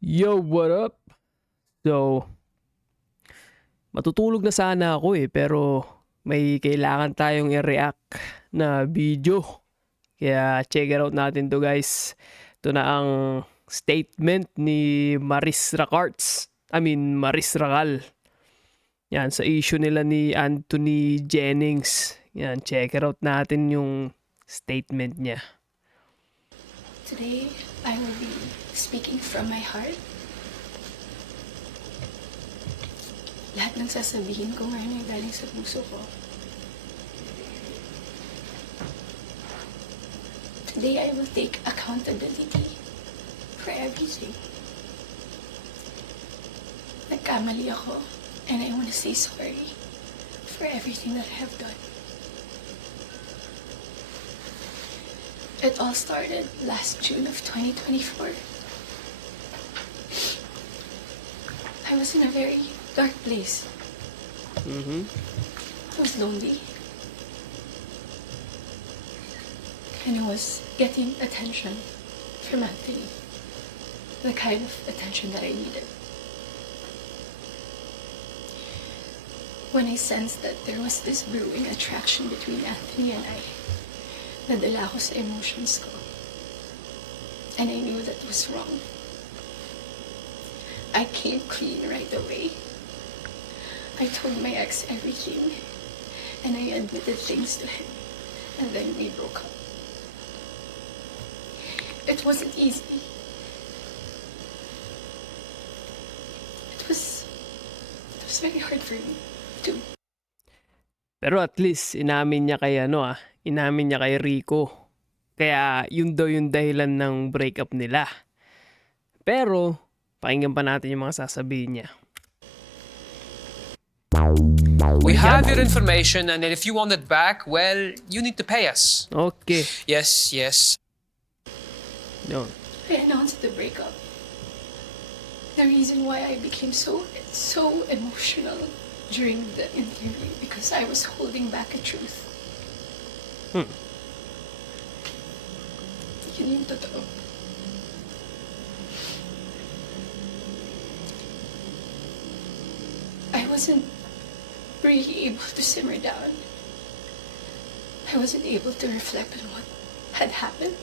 Yo, what up? So, matutulog na sana ako pero may kailangan tayong i-react na video. Kaya check it out natin to guys. Ito na ang statement ni Maris Racal. Yan, sa issue nila ni Anthony Jennings. Yan, check it out natin yung statement niya. Today, I will be speaking from my heart. Lahat ng sasabihin ko ngayon ay galing sa puso ko. Today, I will take accountability for everything. Nagkamali ako, and I want to say sorry for everything that I have done. It all started last June of 2024. I was in a very dark place. I was lonely. And I was getting attention from Anthony. The kind of attention that I needed. When I sensed that there was this brewing attraction between Anthony and I, nadala ako sa emotions ko. And I knew that was wrong. I came clean right away. I told my ex everything. And I admitted things to him. And then we broke up. It wasn't easy. It was very hard for me too. Pero at least inamin niya kay Rico. Kaya yun daw yung dahilan ng breakup nila. Pero pakinggan pa natin yung mga sasabihin niya. We have your information, and if you want it back, well, you need to pay us. Okay. Yes. Yun. I announced the breakup. The reason why I became so emotional during the interview because I was holding back a truth. Yun yung totoo. I wasn't really able to simmer down. I wasn't able to reflect on what had happened.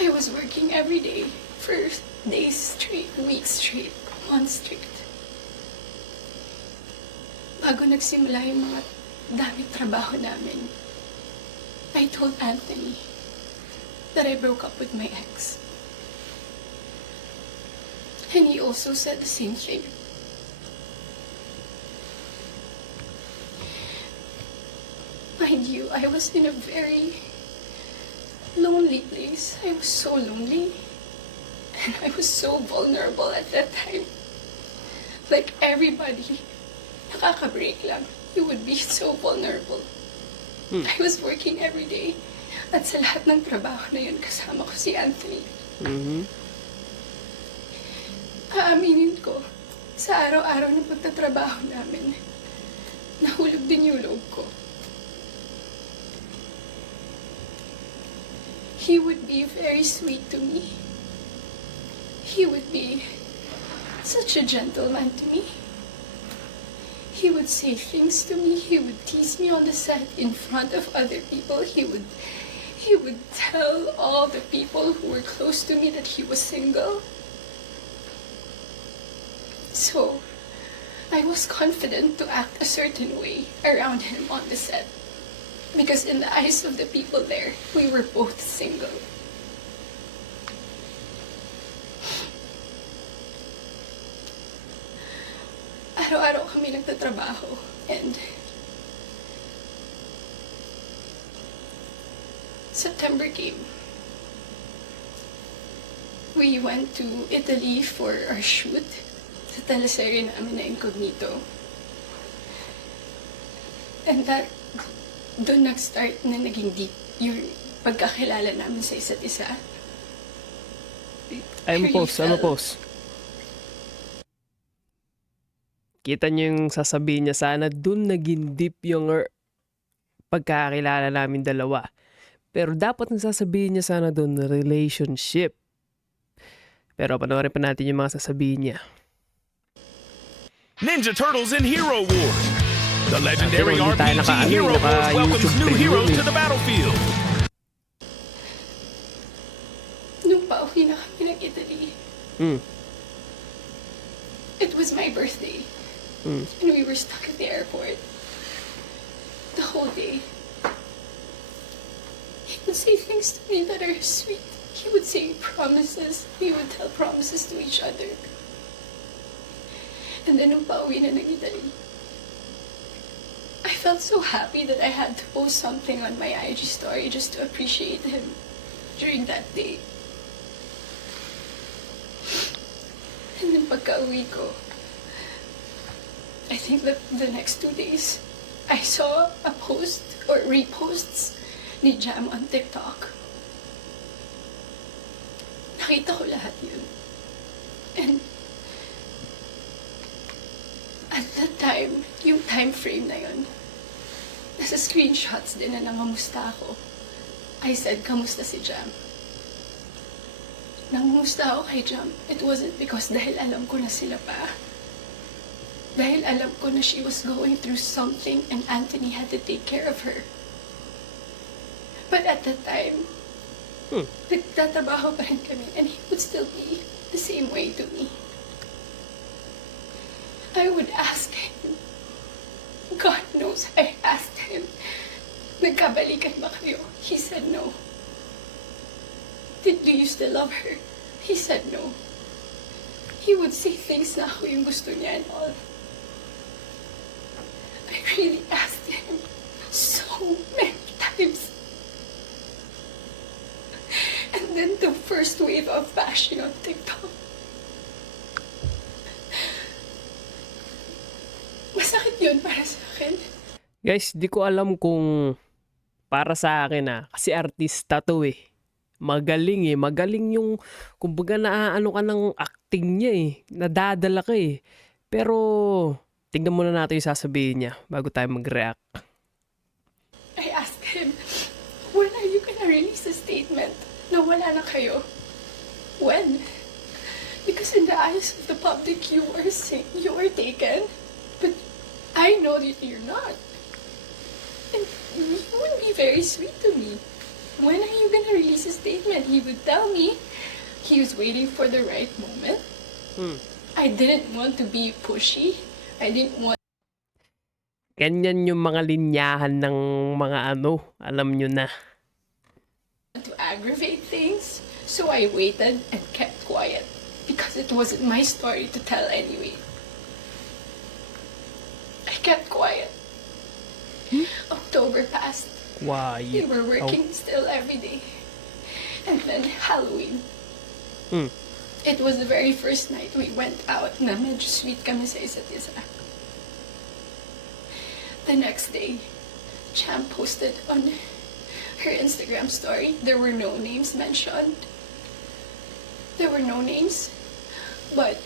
I was working every day for days straight, weeks straight, months straight. Bago nagsimula yung mga daming trabaho namin, I told Anthony that I broke up with my ex. And he also said the same thing. Mind you, I was in a very lonely place. I was so lonely. And I was so vulnerable at that time. Like everybody, nakaka-break lang. You would be so vulnerable. I was working every day. At sa lahat ng trabaho na yun, kasama ko si Anthony. Aaminin ko, sa araw-araw ng pagtatrabaho namin, nahulog din yung loob ko. He would be very sweet to me. He would be such a gentleman to me. He would say things to me. He would tease me on the set in front of other people. He would tell all the people who were close to me that he was single. So, I was confident to act a certain way around him on the set. Because in the eyes of the people there, we were both single. Araw-araw kami nagtatrabaho and September came. We went to Italy for our shoot sa teleserye namin na Incognito. And doon nag-start na naging deep yung pagkakilala namin sa isa't isa. I'm post. Kita niyo yung sasabihin niya, sana dun naging deep yung pagkakilala namin dalawa. Pero dapat ang sasabihin niya sana doon na relationship. Pero panoorin pa natin yung mga sasabihin niya. Ninja Turtles in Hero Wars. The legendary Hindi tayo RPG Hero Wars welcomes YouTube new premium heroes eh. to the battlefield. Nung pauwi na kami ng Italy, it was my birthday. And we were stuck at the airport. The whole day. He would say things to me that are sweet. He would say promises. We would tell promises to each other. And then nung pauwi na ng Italy, I felt so happy that I had to post something on my IG story just to appreciate him during that day. And then pagka-uwi ko, I think that the next 2 days, I saw a post or reposts ni Jam on TikTok. Nakita ko lahat yun. And at that time, yung time frame na yun, nasa screenshots din na nangamusta ako. I said, kamusta si Jam? Nangamusta ako kay Jam. It wasn't because dahil alam ko na sila pa. Dahil alam ko na she was going through something and Anthony had to take care of her. But at that time, nagtatrabaho pa rin kami and he would still be the same way to me. I would ask him. God knows I asked him. Nagkabalikan ba kayo? He said no. Do you still love her? He said no. He would say things na ako yung gusto niya and all. I really asked him so many times. And then the first wave of bashing on TikTok. Masakit yun para sa akin. Guys, di ko alam kung para sa akin kasi artista to eh. Magaling eh. Magaling yung, kumbaga naaano ka ng acting niya eh. Nadadala ka eh. Pero, tingnan muna natin yung sasabihin niya bago tayo mag-react. I asked him, when are you gonna release a statement na wala na kayo? When? Because in the eyes of the public, you are taken. But I know that you're not. And you would be very sweet to me. When are you gonna release a statement? He would tell me he was waiting for the right moment. I didn't want to be pushy. I didn't want Ganyan yung mga linyahan ng mga alam nyo na. to aggravate things. So I waited and kept quiet because it wasn't my story to tell anyway. I kept quiet. October passed. Why? We were working still every day. And then Halloween. It was the very first night we went out na medyo sweet kami sa isa't isa. The next day, Cham posted on her Instagram story. There were no names mentioned. There were no names. But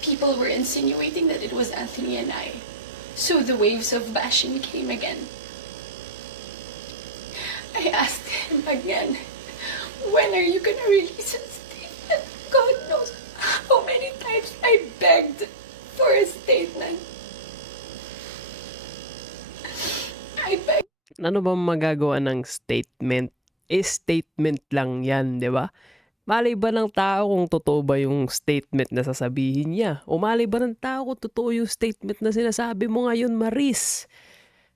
people were insinuating that it was Anthony and I. So the waves of bashing came again. I asked him again, when are you gonna release a statement? God knows how many times I begged for a statement. I begged. Ano ba magagawa ng statement? Statement lang yan, di ba? Malay ba ng tao kung totoo ba yung statement na sasabihin niya? O malay ba ng tao kung totoo yung statement na sinasabi mo ngayon, Maris?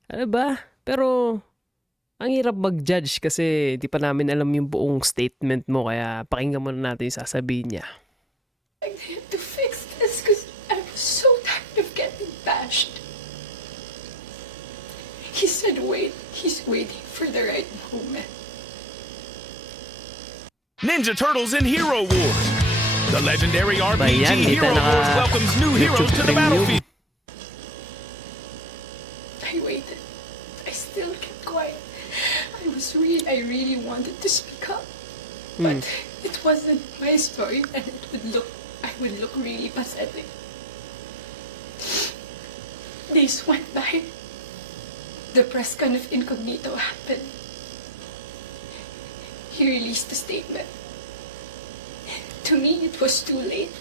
Ano ba? Pero ang hirap mag-judge kasi di pa namin alam yung buong statement mo kaya pakinggan muna natin yung sasabihin niya. I had to fix this because I was so tired of getting bashed. He said, wait, he's waiting for the right moment. Ninja Turtles in Hero Wars. The legendary RPG Bayan, di Hero tayo Wars welcomes new heroes YouTube to the premium. battlefield. I waited. I still kept quiet. I really wanted to speak up. But it wasn't my story and I would look really pathetic. Days went by. The press con of Incognito happened. he released the statement. To me, it was too late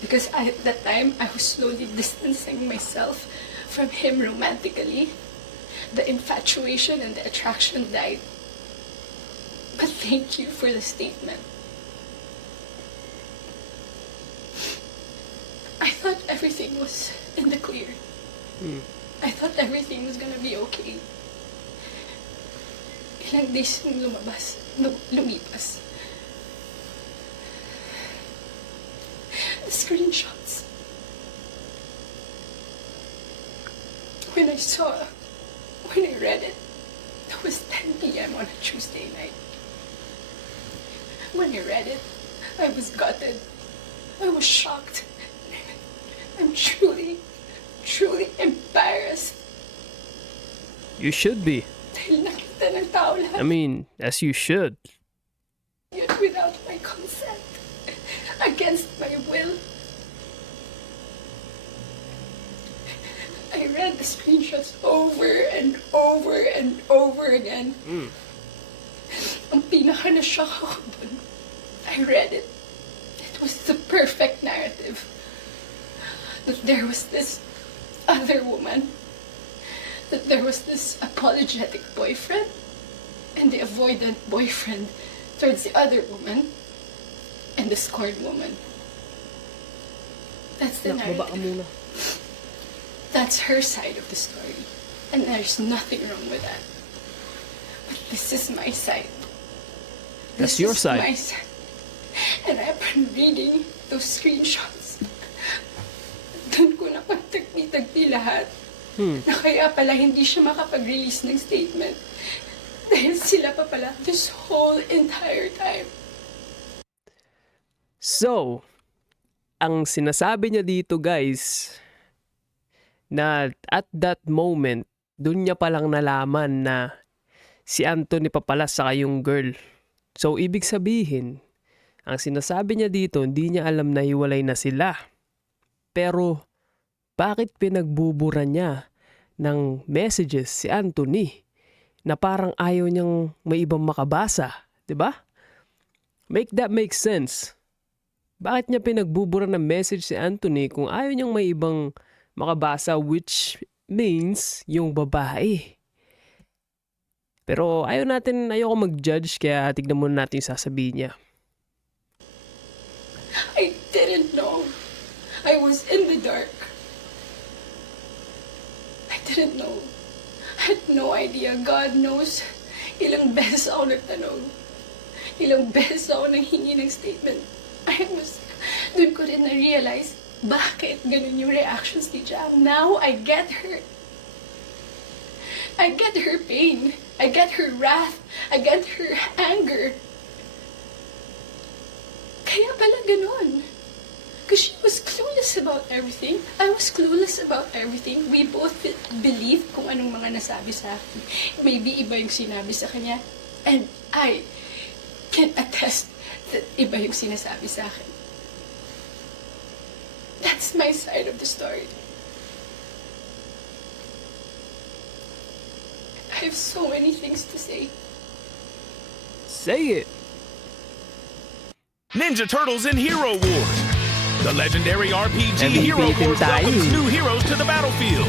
because at that time, I was slowly distancing myself from him romantically. The infatuation and the attraction died. But thank you for the statement. I thought everything was in the clear. I thought everything was gonna be okay. Ilang days nung lumipas. The screenshots. When I read it, it was 10 p.m. on a Tuesday night. When I read it, I was gutted. I was shocked. I'm truly embarrassed. You should be. Dahil nakita ng tao lahat I mean, as you should. yun without my consent. Against my will. I read the screenshots over and over and over again. Ang pinaka na-shock ako dun, I read it. It was the perfect narrative. That there was this other woman. That there was this apologetic boyfriend. And the avoidant boyfriend towards the other woman. And the scorned woman. That's the narrative. That's her side of the story. And there's nothing wrong with that. But this is my side. That's This your is side. my side. And I've been reading those screenshots. Doon ko napagtagpi-tagpi lahat. Na kaya pala hindi siya makapag-release ng statement. Dahil sila pa pala this whole entire time. So, ang sinasabi niya dito guys, na at that moment, dun niya palang nalaman na si Anthony pa pala sa yung girl. So, ibig sabihin, ang sinasabi niya dito, hindi niya alam na hiwalay na sila. Pero, bakit pinagbubura niya ng messages si Anthony na parang ayaw niyang may ibang makabasa? 'Di ba? Make that make sense. Bakit niya pinagbubura ng message si Anthony kung ayaw niyang may ibang makabasa, which means yung babae? Pero ayoko mag-judge, kaya tignan muna natin yung sasabihin niya. I didn't know. I was in the dark. I didn't know. I had no idea. God knows. Ilang beses ako nagtanong. Ilang beses ako nanghingi ng statement. Doon ko rin na-realize bakit ganun yung reactions ni Jam. Now, I get her. I get her pain. I get her wrath. I get her anger. Kaya pala ganun. Because she was clueless about everything. I was clueless about everything. We both believed kung anong mga nasabi sa akin. Maybe iba yung sinabi sa kanya. And I can attest that iba yung sinasabi sa akin. That's my side of the story. I have so many things to say. Say it! Ninja Turtles in Hero Wars. The legendary RPG Naging Hero bitin Wars tayo. welcomes new heroes to the battlefield.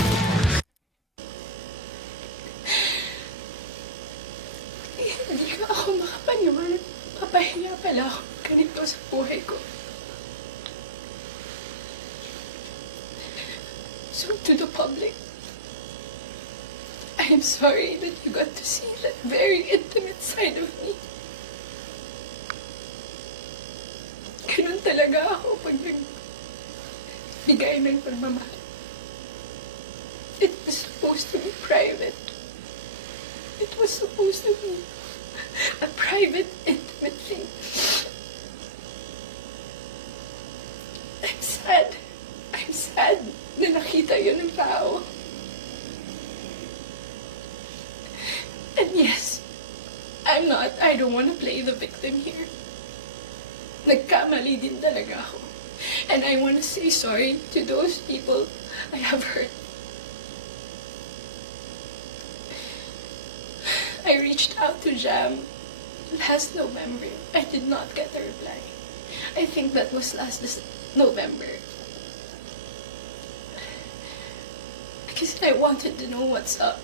Hindi ka ako makapaniwala. Papahiya pala ako ganito sa buhay ko. So to the public, I am sorry that you got to see that very intimate side of me. Ganun talaga ako pag nagbigay ng pagmamahal. It was supposed to be private. It was supposed to be a private, intimate thing. I'm sad. I'm sad na nakita yun ng tao. And yes, I don't want to play the victim here. Nagkamali din talaga ako. And I want to say sorry to those people I have hurt. I reached out to Jam last November, I did not get a reply. I think that was last November. Because I wanted to know what's up.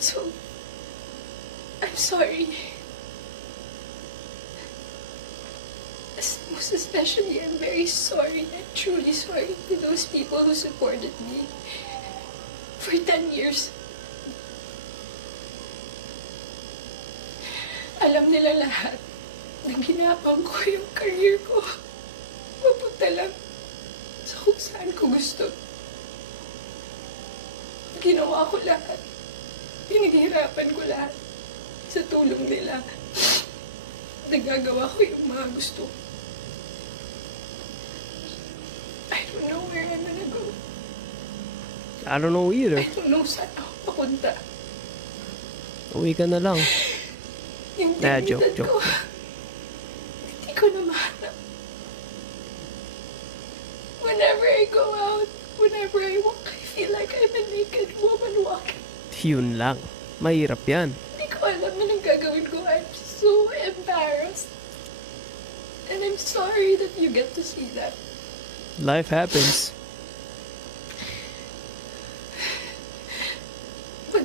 So, I'm sorry. Most especially, I'm very sorry. I'm truly sorry to those people who supported me for 10 years. Alam nila lahat na ginapang ko yung career ko. Mapunta lang sa kung saan ko gusto. Ginawa ko lahat. Pinaghirapan ko lahat sa tulong nila. Nagagawa ko yung mga gusto. I don't know where I'm gonna go. I don't know either. I don't know saan ako papunta. Uwi ka na lang. Yung Joke. dignidad ko, hindi ko na mahanap. Whenever I go out, whenever I walk, I feel like I'm a naked woman walking. Yun lang. Mahirap yan. Hindi ko alam na nang gagawin ko. I'm so embarrassed. And I'm sorry that you get to see that. Life happens. But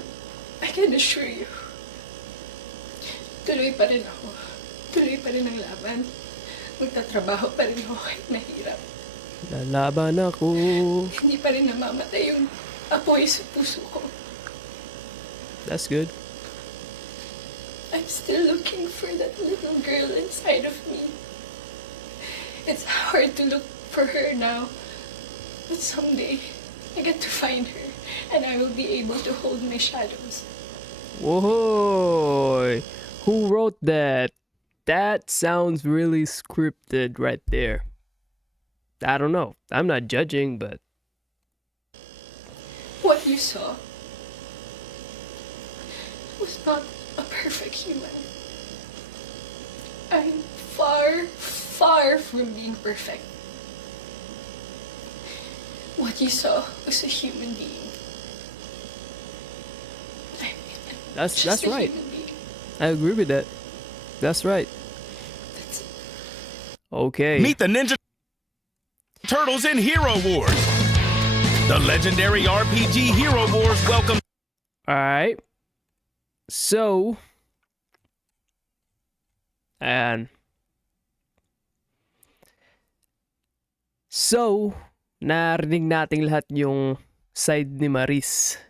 I can assure you, tuloy pa rin ako. Tuloy pa rin ang laban. Magtatrabaho pa rin ako kahit mahirap. Lalaban ako. Hindi pa rin namamatay yung apoy sa puso ko. That's good. I'm still looking for that little girl inside of me. It's hard to look for her now, but someday I get to find her and I will be able to hold my shadows. Whoa! Who wrote that? That sounds really scripted right there. I don't know. I'm not judging, but What you saw was not a perfect human. I'm far, far from being perfect. What you saw was a human being. that's Just a right. human being. I agree with that. That's right. That's it. Okay. Meet the Ninja Turtles in Hero Wars. The legendary RPG Hero Wars welcome. All right. So, ayan. So, narinig nating lahat yung side ni Maris.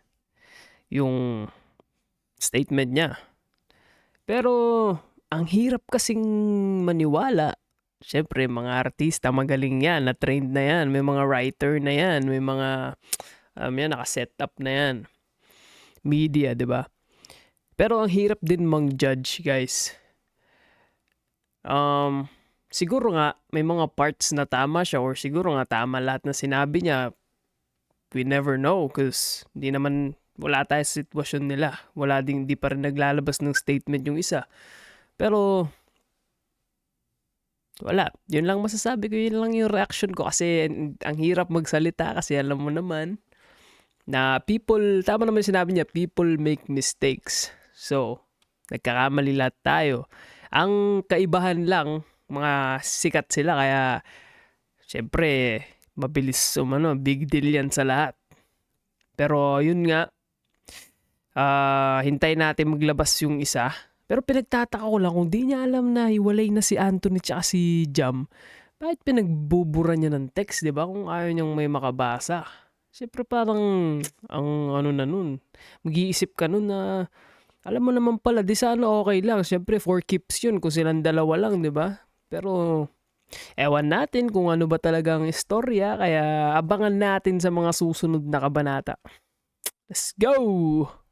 Yung statement niya. Pero, ang hirap kasing maniwala. Siyempre, mga artista, magaling yan. Na-trained na yan. May mga writer na yan. May mga, yan, naka-set up na yan. Media, di ba? Pero ang hirap din mang-judge, guys. Siguro nga, may mga parts na tama siya or siguro nga tama lahat na sinabi niya. We never know because wala tayo sa sitwasyon nila. Di pa rin naglalabas ng statement yung isa. Pero, wala. Yun lang masasabi ko. Yun lang yung reaction ko kasi ang hirap magsalita kasi alam mo naman na tama naman sinabi niya, people make mistakes. So, nagkakamali lahat tayo. Ang kaibahan lang, mga sikat sila kaya syempre mabilis big deal yan sa lahat. Pero yun nga, hintayin natin maglabas yung isa. Pero pinagtataka ko lang kung di niya alam na hiwalay na si Anthony tsaka si Jam. Bakit pinagbubura niya ng text, di ba? Kung ayaw niyang may makabasa. Siyempre parang, ang na nun, mag-iisip ka nun na, alam mo naman pala, di sana okay lang. Siyempre, for keeps yun kung silang dalawa lang, di ba? Pero, ewan natin kung ano ba talaga ang istorya. Kaya, abangan natin sa mga susunod na kabanata. Let's go!